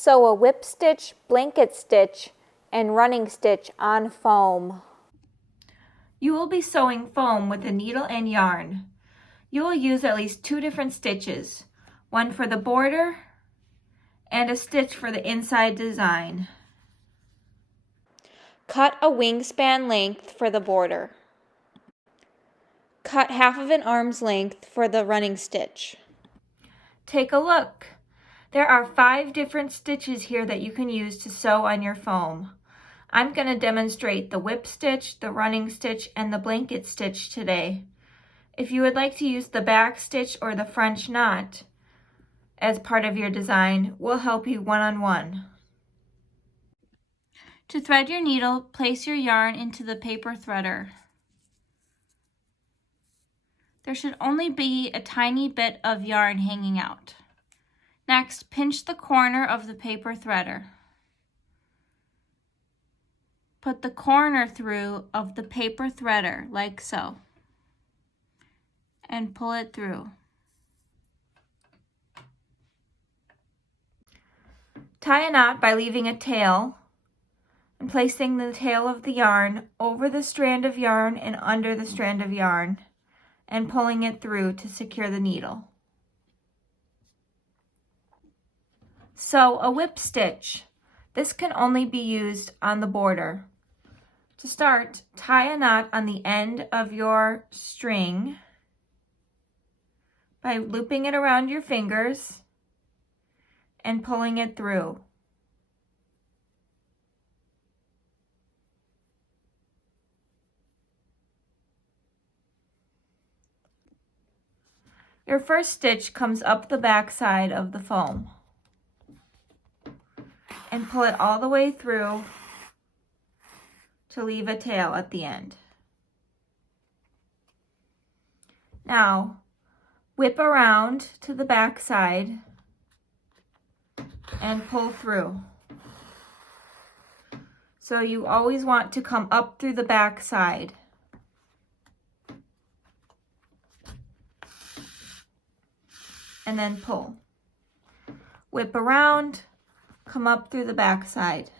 Sew a whip stitch, blanket stitch, and running stitch on foam. You will be sewing foam with a needle and yarn. You will use at least 2 different stitches, one for the border and a stitch for the inside design. Cut a wingspan length for the border. Cut half of an arm's length for the running stitch. Take a look. There are 5 different stitches here that you can use to sew on your foam. I'm going to demonstrate the whip stitch, the running stitch, and the blanket stitch today. If you would like to use the back stitch or the French knot as part of your design, we'll help you one-on-one. To thread your needle, place your yarn into the paper threader. There should only be a tiny bit of yarn hanging out. Next, pinch the corner of the paper threader. Put the corner through of the paper threader like so, and pull it through. Tie a knot by leaving a tail and placing the tail of the yarn over the strand of yarn and under the strand of yarn, and pulling it through to secure the needle. Sew a whip stitch. This can only be used on the border. To start, tie a knot on the end of your string by looping it around your fingers and pulling it through. Your first stitch comes up the back side of the foam, and pull it all the way through to leave a tail at the end. Now, whip around to the back side and pull through. So you always want to come up through the back side. And then pull. Whip around, come up through the back side.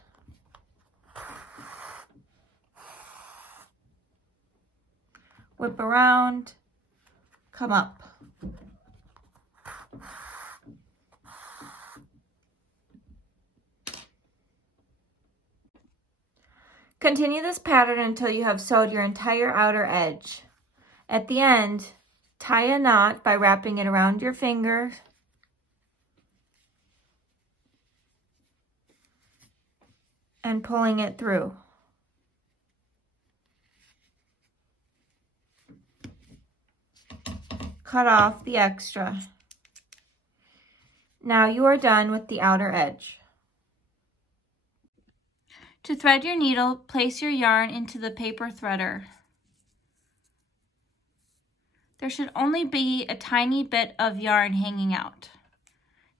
Whip around, come up. Continue this pattern until you have sewed your entire outer edge. At the end, tie a knot by wrapping it around your finger and pulling it through. Cut off the extra. Now you are done with the outer edge. To thread your needle, place your yarn into the paper threader. There should only be a tiny bit of yarn hanging out.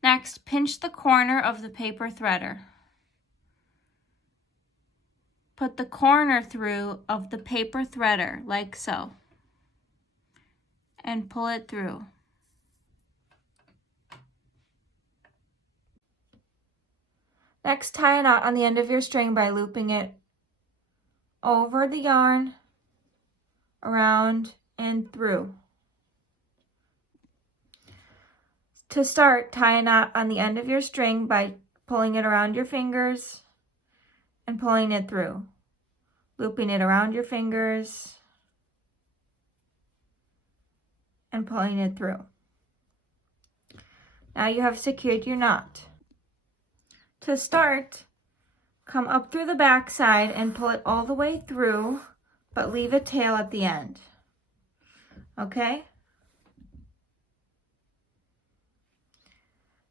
Next, pinch the corner of the paper threader. Put the corner through of the paper threader like so, and pull it through. Next, tie a knot on the end of your string by looping it over the yarn, around, and through. To start, tie a knot on the end of your string by pulling it around your fingers and pulling it through. Looping it around your fingers and pulling it through. Now you have secured your knot. To start, come up through the back side and pull it all the way through, but leave a tail at the end. Okay?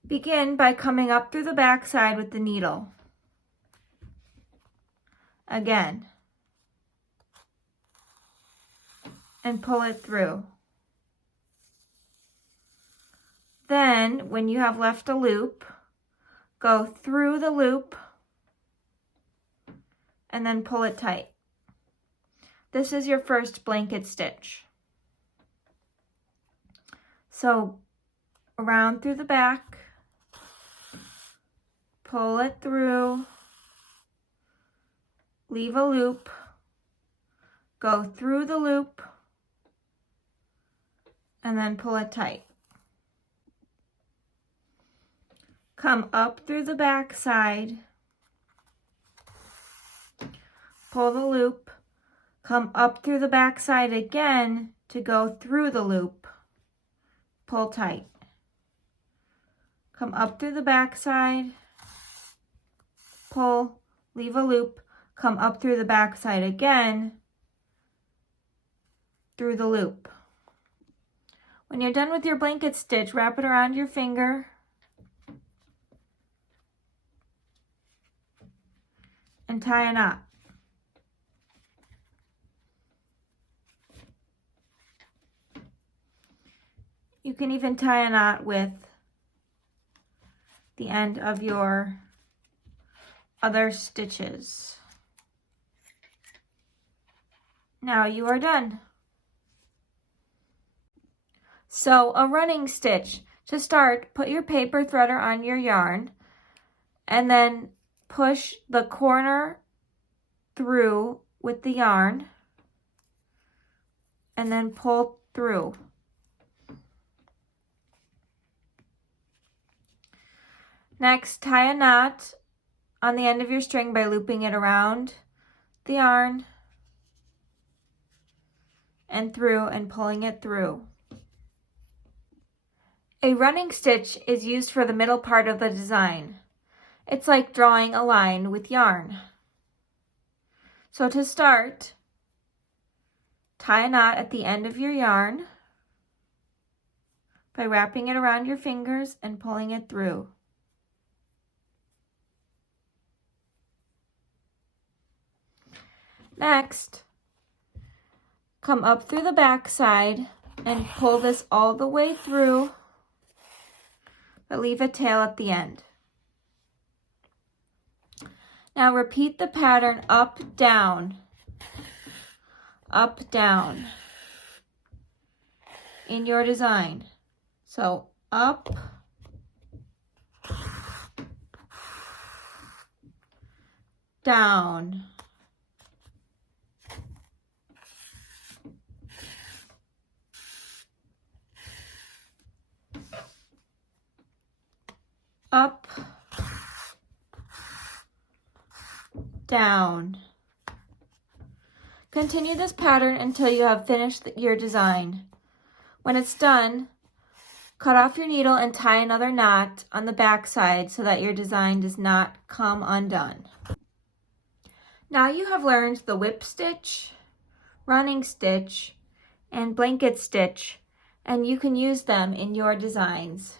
Begin by coming up through the back side with the needle. Again. And pull it through. Then, when you have left a loop, go through the loop and then pull it tight. This is your first blanket stitch. So, around through the back, pull it through, leave a loop, go through the loop, and then pull it tight. Come up through the back side, pull the loop, come up through the back side again to go through the loop, pull tight. Come up through the back side, pull, leave a loop, come up through the back side again, through the loop. When you're done with your blanket stitch, wrap it around your finger and tie a knot. You can even tie a knot with the end of your other stitches. Now you are done. Sew a running stitch. To start, put your paper threader on your yarn and then push the corner through with the yarn and then pull through. Next, tie a knot on the end of your string by looping it around the yarn and through and pulling it through. A running stitch is used for the middle part of the design. It's like drawing a line with yarn. So to start, tie a knot at the end of your yarn by wrapping it around your fingers and pulling it through. Next, come up through the back side and pull this all the way through, but leave a tail at the end. Now repeat the pattern up, down in your design. So up, down, up, down. Continue this pattern until you have finished your design. When it's done, cut off your needle and tie another knot on the back side so that your design does not come undone. Now you have learned the whip stitch, running stitch, and blanket stitch, and you can use them in your designs.